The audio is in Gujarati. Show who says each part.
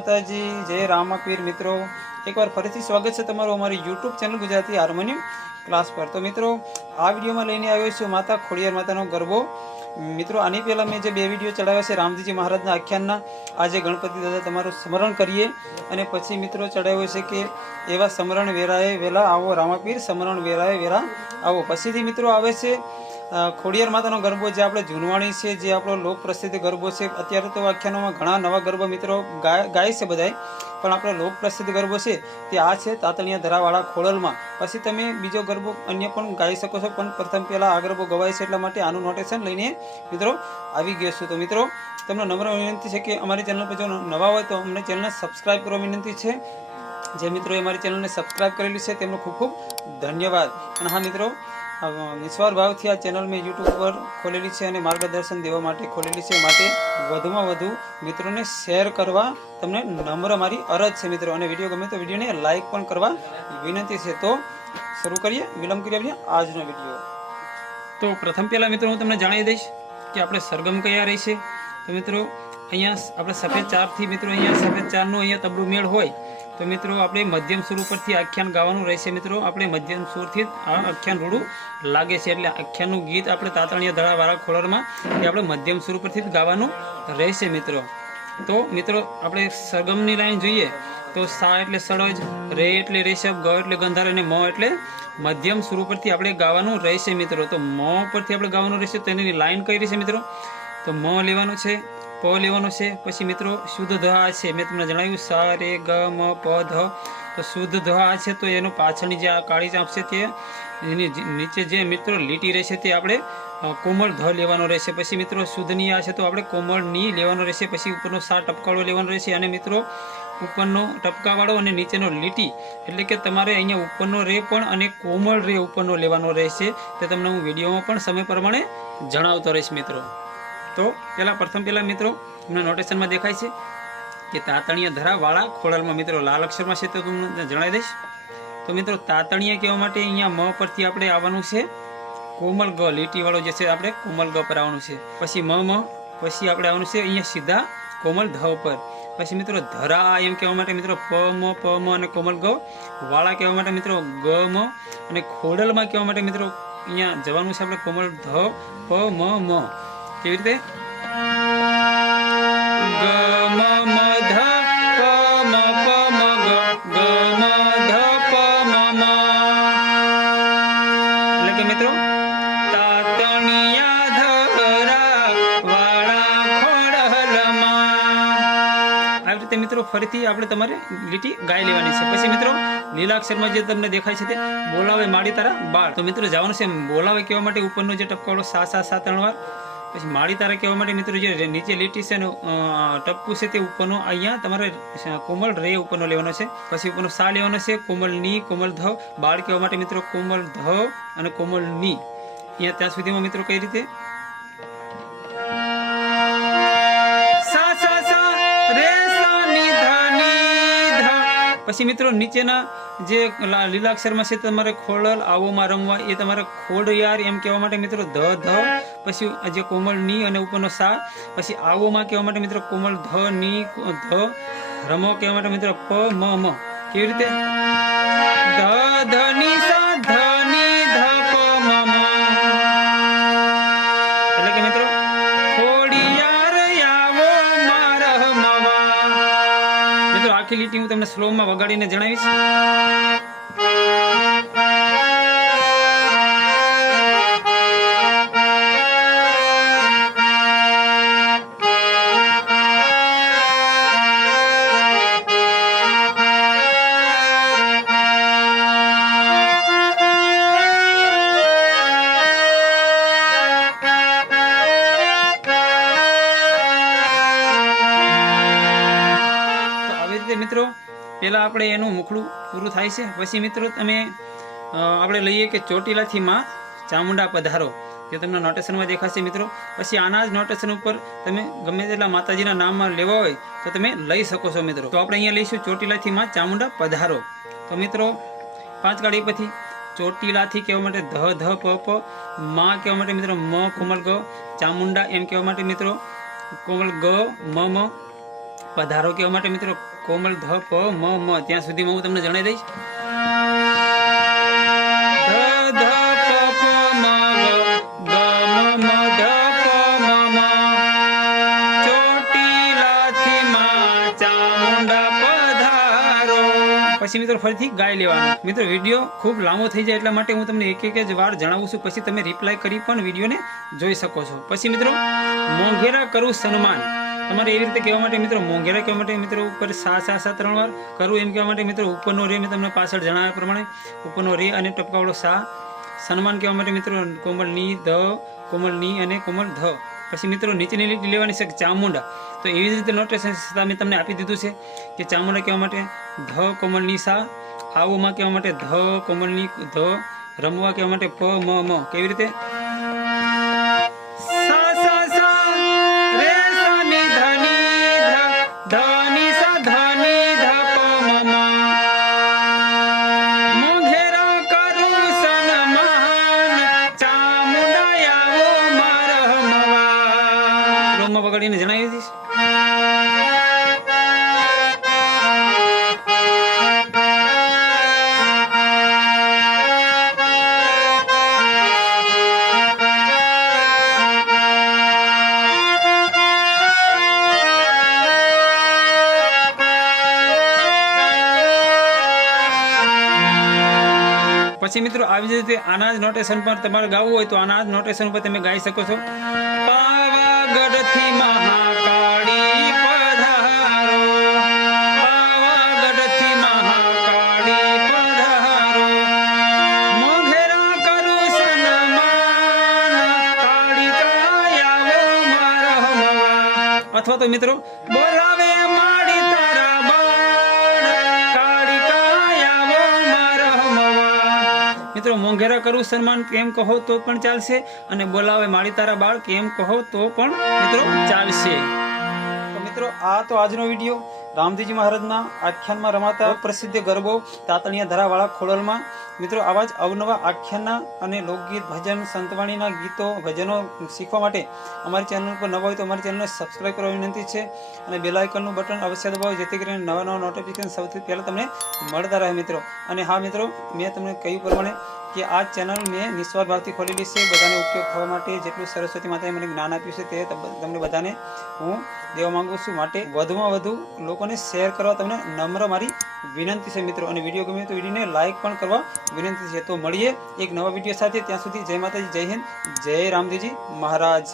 Speaker 1: માતાજી, જય રામાપીર મિત્રો. એકવાર ફરીથી સ્વાગત છે તમારું અમારી YouTube channel Gujarati harmonium class પર. તો મિત્રો, આ વિડીયોમાં લઈને આવ્યો છું માતા ખોડિયાર માતાનો ગરબો. મિત્રો, આની પહેલાં મેં જે બે વીડિયો ચડાવ્યા છે રામજીજી મહારાજના આખ્યાનના, આજે ગણપતિ દાદા તમારું સ્મરણ કરીએ. અને પછી મિત્રો ચડાવ્યો છે કે એવા સમરણ વેરાએ વેલા આવો રામાપીર, સમરણ વેરાએ વેરા આવો. પછીથી મિત્રો આવે છે ખોડિયાર માતાનો ગરબો જે આપણે જૂનવાણી છે, જે આપણો લોક પ્રસિદ્ધ ગરબો છે, અત્યારે તો આખ્યાનોમાં ઘણા નવા ગરબા મિત્રો ગાય ગાય છે બધાય, પણ આપણો લોક પ્રસિદ્ધ ગરબો છે તે આ છે તાતણિયા ધરાવાળા ખોડલમાં. પછી તમે બીજો ગરબો અન્ય પણ ગાઈ શકો છો, પણ પ્રથમ પહેલાં આ ગરબો ગવાય છે એટલા માટે આનું નોટેશન લઈને મિત્રો આવી ગયો છું. તો મિત્રો, તમને નમ્ર વિનંતી છે કે અમારી ચેનલ પર જો નવા હોય તો અમને ચેનલને સબસ્ક્રાઈબ કરવા વિનંતી છે. જે મિત્રોએ અમારી ચેનલને સબસ્ક્રાઈબ કરેલી છે, તેમનો ખૂબ ખૂબ ધન્યવાદ. અને હા મિત્રો અ, નિસ્વાર્થ ભાવથી આ ચેનલ મેં યુટ્યુબ પર ખોલેલી છે અને માર્ગદર્શન દેવા માટે ખોલેલી છે. માટે વધુમાં વધુ મિત્રોને શેર કરવા તમને નમ્ર મારી અરજ છે મિત્રો. અને વીડિયો ગમે તો વિડીયોને લાઇક પણ કરવા વિનંતી છે. તો શરૂ કરીએ. વિલંબ કરી આપણે આજનો વીડિયો તો પ્રથમ પહેલાં મિત્રો હું તમને જણાવી દઈશ કે આપણે સરગમ કયા રહી છે. તો મિત્રો અહીંયા આપણે સફેદ ચારથી મિત્રો અહીંયા સફેદ ચારનું અહીંયા તબલું મેળ હોય, તો મિત્રો આપણે મધ્યમ સુર ઉપરથી આખ્યાન ગાવાનું રહેશે મિત્રો. આપણે મધ્યમ સુરથી આ આખ્યાન રૂડું લાગે છે, એટલે આખ્યાનનું ગીત આપણે તાતણીયા ધડાવાળા ખોળરમાં એ આપણે મધ્યમ સુર ઉપરથી જ ગાવાનું રહેશે મિત્રો. તો મિત્રો, આપણે સરગમની લાઈન જોઈએ, તો સા એટલે સળજ, રે એટલે રેશબ ગ એટલે ગંધાર અને મ એટલે મધ્યમ સુર ઉપરથી આપણે ગાવાનું રહેશે મિત્રો. તો મ પરથી આપણે ગાવાનું રહેશે, તો એની લાઈન કઈ રહેશે મિત્રો? તો મ લેવાનું છે પ લેવાનું છે. પછી મિત્રો, શુદ્ધ ધ આ છે. મેં તમને જણાવ્યું સ રે ગ મ પ ધ તો શુદ્ધ ધ આ છે તો એનું પાછળની જે આ કાળી ચાંપ છે તે, એની નીચે જે મિત્રો લીટી રહેશે તે આપણે કોમળ ધ લેવાનો રહેશે. પછી મિત્રો, શુદ્ધની આ છે તો આપણે કોમળની લેવાનો રહેશે. પછી ઉપરનો સા ટપકાળો લેવાનો રહેશે. અને મિત્રો, ઉપરનો ટપકાવાળો અને નીચેનો લીટી, એટલે કે તમારે અહીંયા ઉપરનો રે પણ અને કોમળ રે ઉપરનો લેવાનો રહેશે. તે તમને હું વિડીયોમાં પણ સમય પ્રમાણે જણાવતો રહીશ મિત્રો. તો પહેલાં પ્રથમ પહેલાં મિત્રો તમને નોટેશનમાં દેખાય છે કે તાતણીયા ધરાવાળા ખોળલમાં મિત્રો લાલ અક્ષરમાં છે તો તમને જણાવી દઈશ. તો મિત્રો, તાતણીયા કહેવા માટે અહીંયા મ પરથી આપણે આવવાનું છે. કોમલ ગ, લીટીવાળો જે છે આપણે કોમલ ગ પર આવવાનું છે. પછી મ મ, પછી આપણે આવવાનું છે અહીંયા સીધા કોમલ ધ ઉપર. પછી મિત્રો, ધરા એમ કહેવા માટે મિત્રો, પ, મ પ, મ અને કોમલ ગ. વાળા કહેવા માટે મિત્રો, ગ, મ અને ખોડલમાં કહેવા માટે મિત્રો, અહીંયા જવાનું છે આપણે કોમલ ધ, પ, મ મ. કેવી રીતે? મિત્રો? ફરીથી આપણે તમારે લીટી ગાઈ લેવાની છે. પછી મિત્રો લીલા અક્ષરમાં જે તમને દેખાય છે તે બોલાવે માડી તારા બાળ. તો મિત્રો જવાનું છે બોલાવે કહેવા માટે ઉપરનો જે ટપકાવાળો સા સા સા ત્રણ વાર પછી માળી તારા કહેવા માટે મિત્રો જે નીચે લીટી છે ને ટપકું છે તે ઉપરનો, અહીંયા તમારે કોમલ રે ઉપરનો લેવાનો છે. પછી ઉપરનો સા લેવાનો છે કોમલની કોમલ ધવ. બાળ કહેવા માટે મિત્રો કોમલ ધવ અને કોમલની. અહીંયા ત્યાં સુધીમાં મિત્રો કઈ રીતે? પછી મિત્રો નીચેના જે લીલાક્ષરમાં છે તમારે ખોડલ આવોમાં રમવા, એ તમારે ખોડયાર એમ કહેવા માટે મિત્રો ધ ધ, પછી જે કોમળની અને ઉપરનો સા, પછી આવોમાં કહેવા માટે મિત્રો કોમળ ધ, ની, ધ, રમો કહેવા માટે મિત્રો પ, મ મ. કેવી રીતે? ધ ધ, ની સા. તમને સ્લોમાં વગાડીને જણાવીશ. આપણે એનું મુખડું પૂરું થાય છે. પછી મિત્રો તમે આપણે લઈએ કે ચોટીલાથી માં ચામુંડા પધારો. જે તમને નોટેશનમાં દેખાશે મિત્રો. પછી આના જ નોટેશન ઉપર તમે ગમે તેટલા માતાજીના નામમાં લેવા હોય તો તમે લઈ શકો છો મિત્રો. તો આપણે અહીંયા લઈશું ચોટીલાથી માં ચામુંડા પધારો. તો મિત્રો, પાંચ ગાડી પછી ચોટીલાથી કહેવા માટે ધ ધ, પ પ, માં કહેવા માટે મિત્રો મ, કોમલ, ગ, ચામુંડા એમ કહેવા માટે મિત્રો કોમલ, ગ, મ મ, પધારો કહેવા માટે મિત્રો કોમલ ધ પ મ મ. ત્યાં સુધીમાં હું તમને જણાવી દઈશ. પછી મિત્રો ફરીથી ગાઈ લેવાનું. મિત્રો વીડિયો ખૂબ લાંબો થઈ જાય એટલા માટે હું તમને એક એક જ વાર જણાવું છું. પછી તમે રિપ્લાય કરી પણ વિડીયોને જોઈ શકો છો. પછી મિત્રો, મોંઘેરા કરું સન્માન. તમારે એવી રીતે કહેવા માટે મિત્રો મોંઘેરા કહેવા માટે મિત્રો ઉપર સા સા સા ત્રણ વાર કરું એમ કહેવા માટે મિત્રો ઉપરનો રે મેં તમને પાછળ જણાવ્યા પ્રમાણે ઉપરનો રે અને ટપકાવાળો સા સન્માન કહેવા માટે મિત્રો કોમળની, ધ, કોમળની અને કોમળ ધ. પછી મિત્રો નીચેની લીટી લેવાની છે ચામુંડા. તો એવી જ રીતે નોટેશન મેં તમને આપી દીધું છે કે ચામુંડા કહેવા માટે ધ કોમળની સા. આવોમાં કહેવા માટે ધ કોમળની ધ. રમવા કહેવા માટે પ મ. કેવી રીતે? પછી મિત્રો આવી જ રીતે આના જ નોટેશન પર તમારે ગાવું હોય તો આના જ નોટેશન પર તમે ગાઈ શકો છો. અથવા તો મિત્રો મિત્રો, મોંઘેરા કરું સન્માન કેમ કહો તો પણ ચાલશે અને બોલાવે માળી તારા બાળ કેમ કહો તો પણ, મિત્રો, ચાલશે. તો મિત્રો, આ તો આજનો વીડિયો. રામજીજી મહારાજના આખ્યાનમાં રમાતા પ્રસિદ્ધ ગરબો તાતણિયા ધરાવાળા ખોડલમાં. મિત્રો, આવા જ અવનવા આખ્યાનના અને લોકગીત, ભજન, સંતવાણીના ગીતો, ભજનો શીખવા માટે અમારી ચેનલ પર નવા હોય તો અમારી ચેનલને સબસ્ક્રાઈબ કરવા વિનંતી છે અને બેલ બટન અવશ્ય દબાવો જેથી કરીને નવા નવા નોટિફિકેશન સૌથી પહેલાં તમને મળતા રહે મિત્રો. અને હા મિત્રો, મેં તમને કહ્યું પ્રમાણે કે આ ચેનલ મેં નિસ્વાર્થ ભાવથી ખોલેલી છે. બધાને ઉપયોગ થવા માટે જેટલું સરસ્વતી માતાએ મને જ્ઞાન આપ્યું છે તે તબ- તમને બધાને હું દેવા માંગુ છું. માટે વધુમાં વધુ લોકોને શેર કરવા તમને નમ્ર મારી વિનંતી છે મિત્રો. અને વીડિયો ગમે તો વિડીયોને લાઈક પણ કરવા વિનંતી છે. તો મળીએ એક નવા વીડિયો સાથે. ત્યાં સુધી જય માતાજી, જય હિન્દ, જય રામદેવજી મહારાજ.